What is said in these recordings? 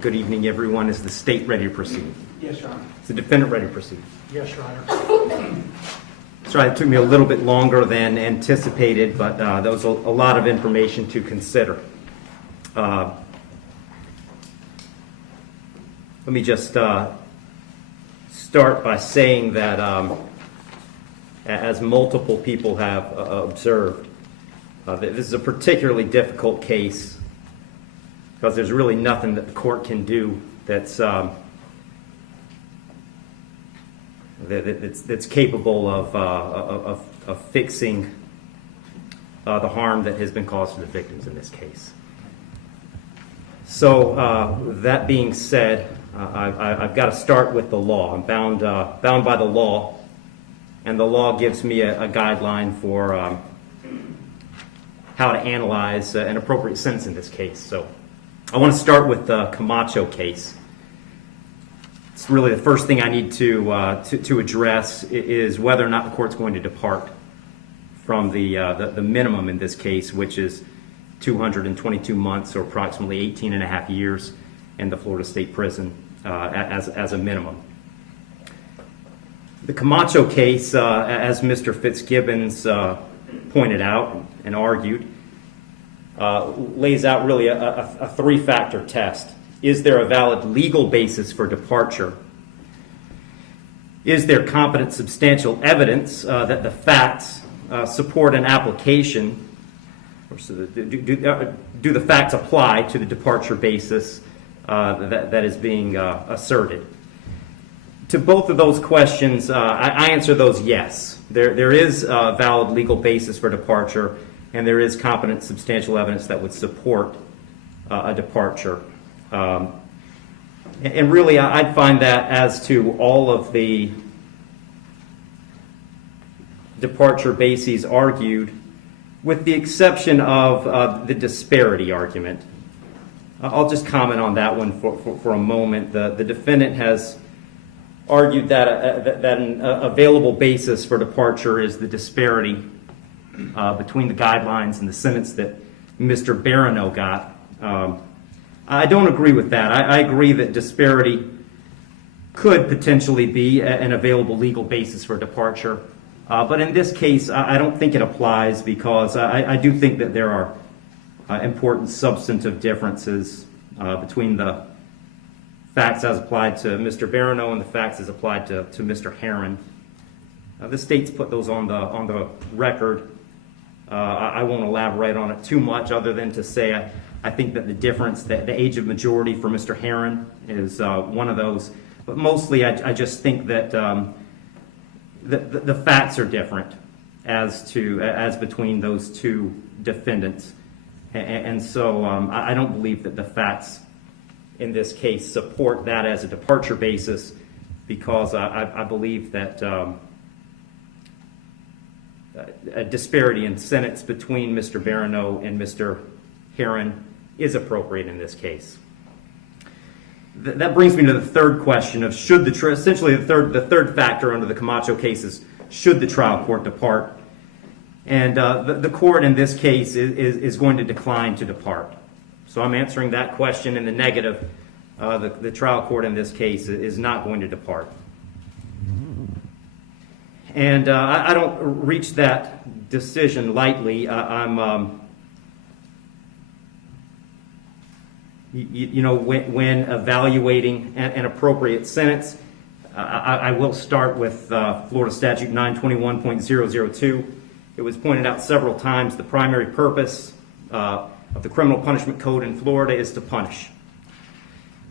Good evening, everyone. Is the state ready to proceed? Yes, Your Honor. Is the defendant ready to proceed? Yes, Your Honor. Sorry, it took me a little bit longer than anticipated, but there was a lot of information to consider. Let me just start by saying that as multiple people have observed, this is a particularly difficult case because there's really nothing that the court can do that's capable of fixing the harm that has been caused to the victims in this case. So that being said, I've got to start with the law. I'm bound by the law, and the law gives me a guideline for how to analyze an appropriate sentence in this case. So I want to start with the Camacho case. It's really the first thing I need to address is whether or not the court's going to depart from the minimum in this case, which is 222 months or approximately 18 and a half years in the Florida State Prison as a minimum. The Camacho case, as Mr. Fitzgibbons pointed out and argued, lays out really a three-factor test. Is there a valid legal basis for departure? Is there competent substantial evidence that the facts support an application? Or do the facts apply to the departure basis that is being asserted? To both of those questions, I answer those yes. There is a valid legal basis for departure, and there is competent substantial evidence that would support a departure. And really, I'd find that as to all of the departure bases argued, with the exception of the disparity argument. I'll just comment on that one for a moment. The defendant has argued that an available basis for departure is the disparity between the guidelines and the sentence that Mr. Barano got. I don't agree with that. I agree that disparity could potentially be an available legal basis for departure. But in this case, I don't think it applies because I do think that there are important substantive differences between the facts as applied to Mr. Barano and the facts as applied to Mr. Herron. The state's put those on the record. I won't elaborate on it too much other than to say I think that the difference, the age of majority for Mr. Herron is one of those. But mostly I just think that the facts are different as between those two defendants. And so I don't believe that the facts in this case support that as a departure basis because I believe that a disparity in sentence between Mr. Barano and Mr. Herron is appropriate in this case. That brings me to the third question of should essentially the third factor under the Camacho case is should the trial court depart? And the court in this case is going to decline to depart. So I'm answering that question in the negative. The trial court in this case is not going to depart. And I don't reach that decision lightly. When evaluating an appropriate sentence, I will start with Florida Statute 921.002. It was pointed out several times the primary purpose of the criminal punishment code in Florida is to punish.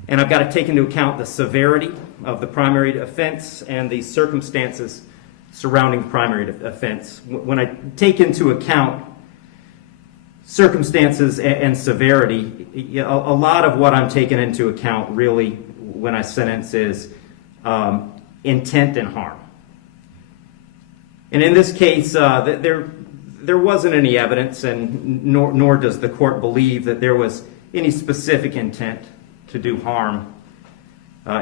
And I've got to take into account the severity of the primary offense and the circumstances surrounding the primary offense. When I take into account circumstances and severity, a lot of what I'm taking into account really when I sentence is intent and harm. And in this case, there wasn't any evidence, and nor does the court believe that there was any specific intent to do harm,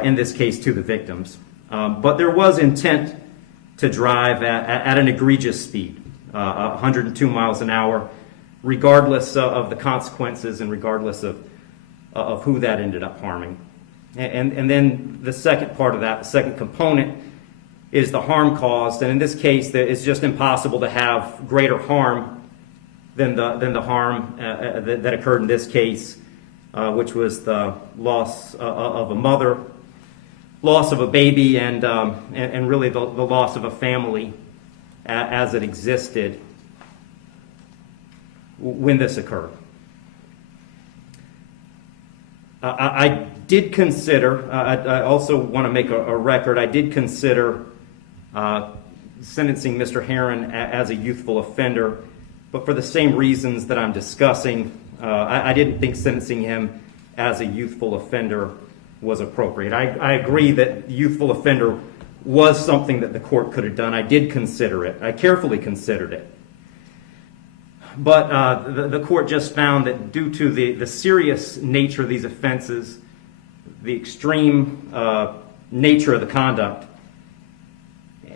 in this case to the victims. But there was intent to drive at an egregious speed, 102 miles an hour, regardless of the consequences and regardless of of who that ended up harming. And then the second part of that, the second component, is the harm caused. And in this case, it's just impossible to have greater harm than the harm that occurred in this case, which was the loss of a mother, loss of a baby, and really the loss of a family as it existed when this occurred. I did consider, I also want to make a record, I did consider sentencing Mr. Herron as a youthful offender, but for the same reasons that I'm discussing, I didn't think sentencing him as a youthful offender was appropriate. I agree that youthful offender was something that the court could have done. I did consider it. I carefully considered it. But the court just found that due to the serious nature of these offenses, the extreme nature of the conduct,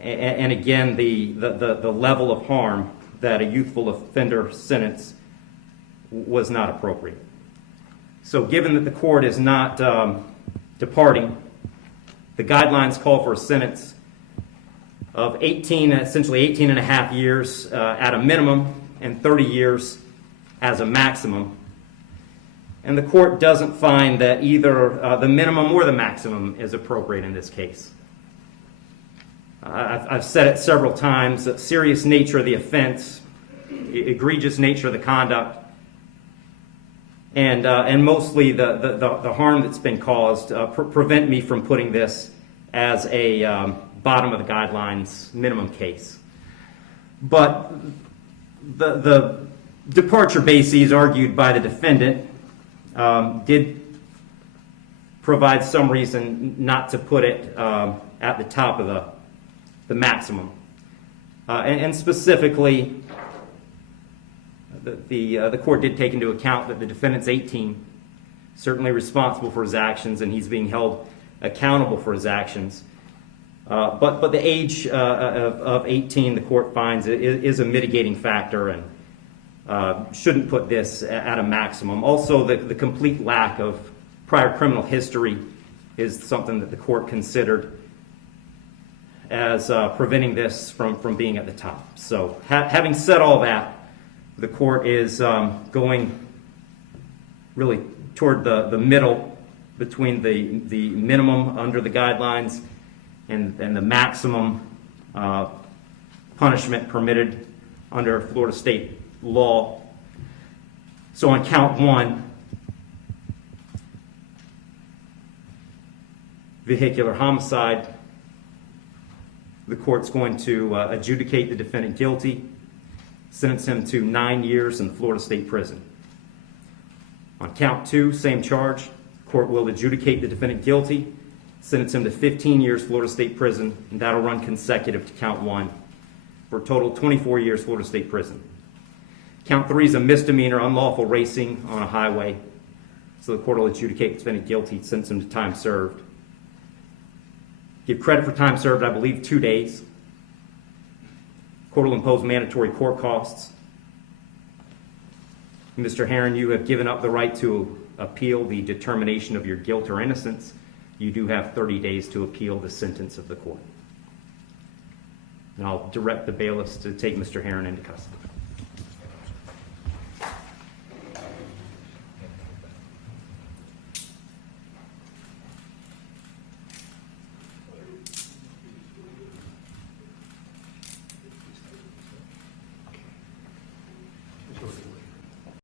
and again, the level of harm, that a youthful offender sentence was not appropriate. So given that the court is not departing, the guidelines call for a sentence of 18, essentially 18 and a half years at a minimum, and 30 years as a maximum. And the court doesn't find that either the minimum or the maximum is appropriate in this case. I've said it several times, the serious nature of the offense, egregious nature of the conduct, and mostly the harm that's been caused prevent me from putting this as a bottom of the guidelines minimum case. But the departure bases argued by the defendant did provide some reason not to put it at the top of the maximum. And specifically, the court did take into account that the defendant's 18, certainly responsible for his actions, and he's being held accountable for his actions. But the age of 18, the court finds, is a mitigating factor and shouldn't put this at a maximum. Also, the complete lack of prior criminal history is something that the court considered as preventing this from being at the top. So having said all that, the court is going really toward the middle between the minimum under the guidelines and the maximum punishment permitted under Florida state law. So on count one, vehicular homicide, the court's going to adjudicate the defendant guilty, sentence him to 9 years in Florida state prison. On count two, same charge, court will adjudicate the defendant guilty, sentence him to 15 years Florida state prison, and that'll run consecutive to count one for a total of 24 years Florida state prison. Count three is a misdemeanor, unlawful racing on a highway. So the court will adjudicate the defendant guilty, sentence him to time served. Give credit for time served, I believe, 2 days. Court will impose mandatory court costs. Mr. Herron, you have given up the right to appeal the determination of your guilt or innocence. You do have 30 days to appeal the sentence of the court. And I'll direct the bailiffs to take Mr. Herron into custody.